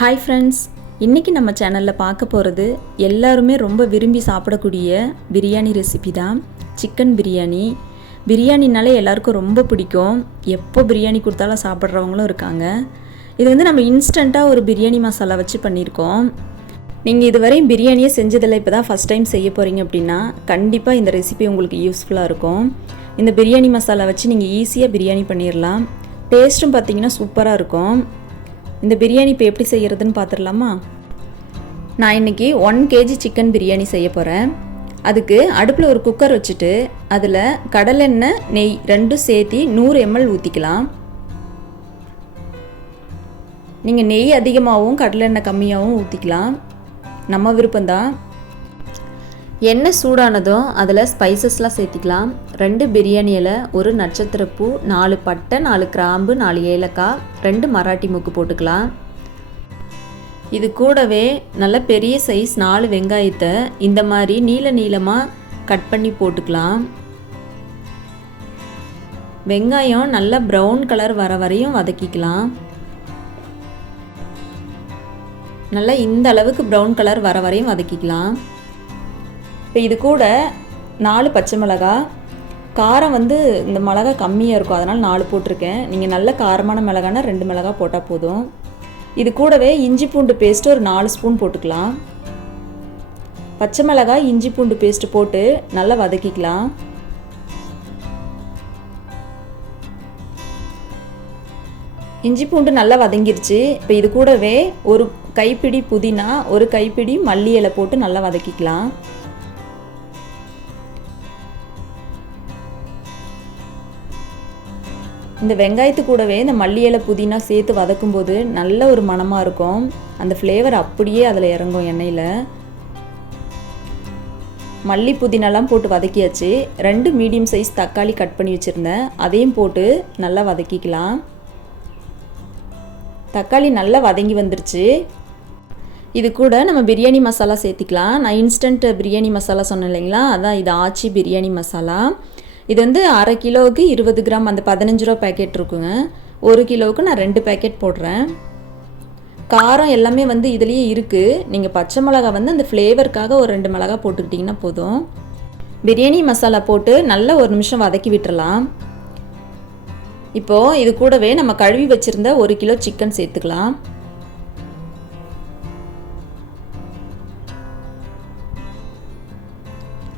Hi friends, இன்றைக்கி நம்ம சேனலில் பார்க்க போகிறது எல்லாருமே ரொம்ப விரும்பி சாப்பிடக்கூடிய பிரியாணி ரெசிபி தான். சிக்கன் பிரியாணி. பிரியாணினாலே எல்லாருக்கும் ரொம்ப பிடிக்கும். எப்போ பிரியாணி கொடுத்தாலும் சாப்பிட்றவங்களும் இருக்காங்க. இது நம்ம இன்ஸ்டண்ட்டாக ஒரு பிரியாணி மசாலா வச்சு பண்ணியிருக்கோம். நீங்கள் இதுவரையும் பிரியாணியே செஞ்சதில்லை, இப்போ தான் ஃபஸ்ட் டைம் செய்ய போகிறீங்க அப்படின்னா கண்டிப்பாக இந்த ரெசிபி உங்களுக்கு யூஸ்ஃபுல்லாக இருக்கும். இந்த பிரியாணி மசாலா வச்சு நீங்கள் ஈஸியாக பிரியாணி பண்ணிடலாம். டேஸ்ட்டும் பார்த்திங்கன்னா சூப்பராக இருக்கும். இந்த பிரியாணி இப்போ எப்படி செய்கிறதுன்னு பார்த்துடலாமா? நான் இன்றைக்கி 1 kg சிக்கன் பிரியாணி செய்ய போகிறேன். அதுக்கு அடுப்பில் ஒரு குக்கர் வச்சுட்டு அதில் கடலெண்ணெய், நெய் ரெண்டும் சேர்த்து 100 ml ஊற்றிக்கலாம். நீங்கள் நெய் அதிகமாகவும் கடலெண்ணெய் கம்மியாகவும் ஊற்றிக்கலாம், நம்ம விருப்பம்தான். எண்ணெய் சூடானதும் அதில் ஸ்பைசஸ்லாம் சேர்த்திக்கலாம். 2 பிரியாணி இலை, 1 நட்சத்திரப்பூ, 4 பட்டை, 4 கிராம்பு, 4 ஏலக்காய், 2 மராட்டி மூக்கு போட்டுக்கலாம். இது கூடவே நல்ல பெரிய சைஸ் 4 வெங்காயத்தை இந்த மாதிரி நீளமாக கட் பண்ணி போட்டுக்கலாம். வெங்காயம் நல்லா ப்ரௌன் கலர் வர வரையும் வதக்கிக்கலாம். நல்லா இந்த அளவுக்கு ப்ரௌன் கலர் வர வரையும் வதக்கிக்கலாம். இப்போ இது கூட 4 பச்சை மிளகாய். காரம் இந்த மிளகா கம்மியாக இருக்கும், அதனால் 4 போட்டிருக்கேன். நீங்கள் நல்ல காரமான மிளகானா 2 மிளகாய் போட்டால் போதும். இது கூடவே இஞ்சி பூண்டு பேஸ்ட்டு ஒரு 4 ஸ்பூன் போட்டுக்கலாம். பச்சை மிளகாய், இஞ்சி பூண்டு பேஸ்ட்டு போட்டு நல்லா வதக்கிக்கலாம். இஞ்சி பூண்டு நல்லா வதங்கிருச்சு. இப்போ இது கூடவே ஒரு கைப்பிடி புதினா, ஒரு கைப்பிடி மல்லி இலை போட்டு நல்லா வதக்கிக்கலாம். இந்த வெங்காயத்து கூடவே இந்த மல்லி இலை புதினா சேர்த்து வதக்கும்போது நல்ல ஒரு மணமாக இருக்கும். அந்த ஃப்ளேவர் அப்படியே அதில் இறங்கும் எண்ணெயில். மல்லி புதினாலாம் போட்டு வதக்கியாச்சு. 2 மீடியம் சைஸ் தக்காளி கட் பண்ணி வச்சுருந்தேன், அதையும் போட்டு நல்லா வதக்கிக்கலாம். தக்காளி நல்லா வதங்கி வந்துருச்சு. இது கூட நம்ம பிரியாணி மசாலா சேர்த்திக்கலாம். நான் இன்ஸ்டன்ட் பிரியாணி மசாலா சொன்னேன் இல்லைங்களா, அதான் இது ஆச்சி பிரியாணி மசாலா. இது 1/2 கிலோவுக்கு 20 கிராம், அந்த 15 ரூபா பேக்கெட் இருக்குங்க. 1 கிலோவுக்கு நான் 2 பேக்கெட் போடுறேன். காரம் எல்லாமே இதுலேயே இருக்குது. நீங்கள் பச்சை மிளகா அந்த ஃப்ளேவருக்காக ஒரு 2 மிளகா போட்டுக்கிட்டிங்கன்னா போதும். பிரியாணி மசாலா போட்டு நல்லா 1 நிமிஷம் வதக்கி விட்டுறலாம். இப்போது இது கூடவே நம்ம கழுவி வச்சுருந்த 1 கிலோ சிக்கன் சேர்த்துக்கலாம்.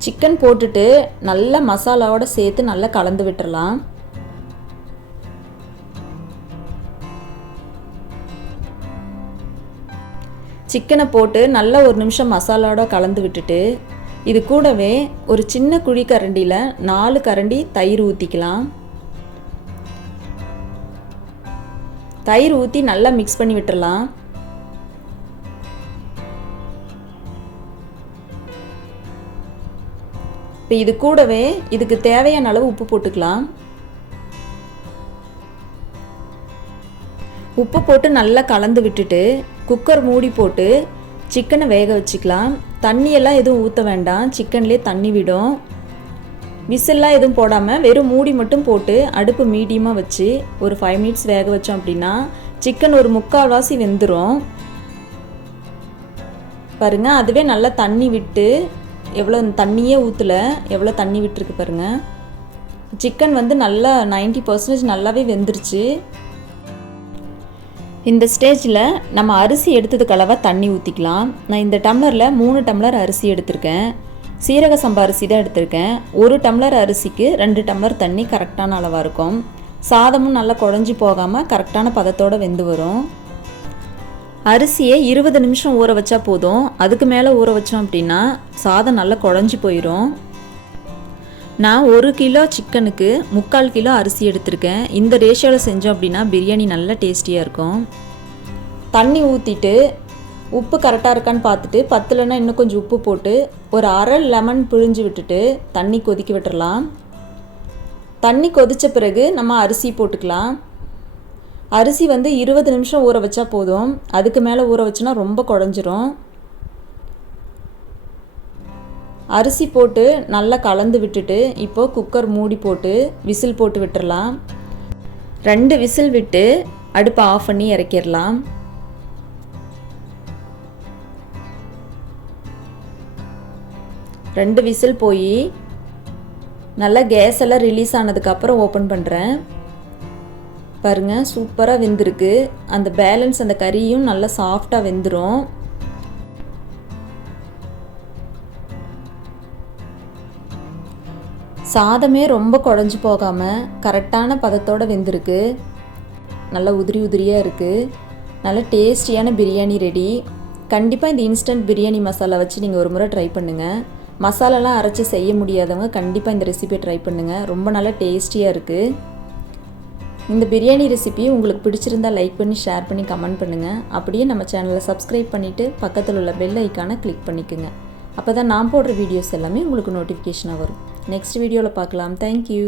சிக்கன் போட்டுட்டு நல்லா மசாலாவோட சேர்த்து நல்லா கலந்து விட்டுறலாம். சிக்கனை போட்டு நல்லா 1 நிமிஷம் மசாலாவோட கலந்து விட்டுட்டு இது கூடவே ஒரு சின்ன குழி கரண்டியில் 4 கரண்டி தயிர் ஊற்றிக்கலாம். தயிர் ஊற்றி நல்லா மிக்ஸ் பண்ணி விட்டுறலாம். இப்போ இது கூடவே இதுக்கு தேவையான அளவு உப்பு போட்டுக்கலாம். உப்பு போட்டு நல்லா கலந்து விட்டுட்டு குக்கர் மூடி போட்டு சிக்கனை வேக வச்சுக்கலாம். தண்ணியெல்லாம் எதுவும் ஊற்ற வேண்டாம், சிக்கன்லேயே தண்ணி விடும். விசில்லாம் எதுவும் போடாமல் வெறும் மூடி மட்டும் போட்டு அடுப்பு மீடியமாக வச்சு ஒரு 5 மினிட்ஸ் வேக வச்சோம் அப்படின்னா சிக்கன் ஒரு 3/4 வாசி வெந்துடும். பாருங்கள், அதுவே நல்லா தண்ணி விட்டு, எவ்வளோ தண்ணியே ஊற்றலை, எவ்வளோ தண்ணி விட்டுருக்கு பாருங்கள். சிக்கன் நல்லா 90% நல்லாவே வெந்துருச்சு. இந்த ஸ்டேஜில் நம்ம அரிசி எடுத்ததுக்கு அளவாக தண்ணி ஊற்றிக்கலாம். நான் இந்த டம்ளரில் 3 டம்ளர் அரிசி எடுத்திருக்கேன். சீரக சம்பா அரிசி தான் எடுத்திருக்கேன். 1 டம்ளர் அரிசிக்கு 2 டம்ளர் தண்ணி கரெக்டான அளவாக இருக்கும். சாதமும் நல்லா குழஞ்சி போகாமல் கரெக்டான பதத்தோடு வெந்து வரும். அரிசியை 20 நிமிஷம் ஊற வச்சா போதும். அதுக்கு மேலே ஊற வச்சோம் அப்படின்னா சாதம் நல்லா குழஞ்சி போயிடும். நான் 1 கிலோ சிக்கனுக்கு 3/4 கிலோ அரிசி எடுத்திருக்கேன். இந்த ரேஷியோவில் செஞ்சோம் அப்படின்னா பிரியாணி நல்லா டேஸ்டியாக இருக்கும். தண்ணி ஊற்றிட்டு உப்பு கரெக்டாக இருக்கான்னு பார்த்துட்டு பத்தலைன்னா இன்னும் கொஞ்சம் உப்பு போட்டு ஒரு அரை லெமன் பிழிஞ்சு விட்டுட்டு தண்ணி கொதிக்க விட்டுறலாம். தண்ணி கொதித்த பிறகு நம்ம அரிசி போட்டுக்கலாம். அரிசி 20 நிமிஷம் ஊற வச்சா போதும். அதுக்கு மேலே ஊற வச்சுன்னா ரொம்ப குழஞ்சிரும். அரிசி போட்டு நல்லா கலந்து விட்டுட்டு இப்போது குக்கர் மூடி போட்டு விசில் போட்டு விட்டுறலாம். 2 விசில் விட்டு அடுப்பை ஆஃப் பண்ணி இறக்கிடலாம். 2 விசில் போய் நல்லா கேஸ் எல்லாம் ரிலீஸ் ஆனதுக்கப்புறம் ஓப்பன் பண்ணுறேன். பாருங்கள், சூப்பராக வெந்திருக்கு. அந்த பேலன்ஸ் அந்த கறியும் நல்லா சாஃப்டாக வெந்துடும். சாதமே ரொம்ப குழஞ்சி போகாமல் கரெக்டான பதத்தோடு வெந்திருக்கு. நல்லா உதிரி உதிரியாக இருக்குது. நல்லா டேஸ்டியான பிரியாணி ரெடி. கண்டிப்பாக இந்த இன்ஸ்டன்ட் பிரியாணி மசாலா வச்சு நீங்கள் ஒரு முறை ட்ரை பண்ணுங்கள். மசாலாலாம் அரைச்சி செய்ய முடியாதவங்க கண்டிப்பாக இந்த ரெசிபியை ட்ரை பண்ணுங்கள். ரொம்ப நல்லா டேஸ்டியாக இருக்குது. இந்த பிரியாணி ரெசிபி உங்களுக்கு பிடிச்சிருந்தால் லைக் பண்ணி, ஷேர் பண்ணி, கமெண்ட் பண்ணுங்கள். அப்படியே நம்ம சேனலை சப்ஸ்கிரைப் பண்ணிவிட்டு பக்கத்தில் உள்ள பெல் ஐக்கானை கிளிக் பண்ணிக்கோங்க. அப்போ தான் நான் போடுற வீடியோஸ் எல்லாமே உங்களுக்கு நோட்டிஃபிகேஷனாக வரும். நெக்ஸ்ட் வீடியோவில் பார்க்கலாம். தேங்க்யூ.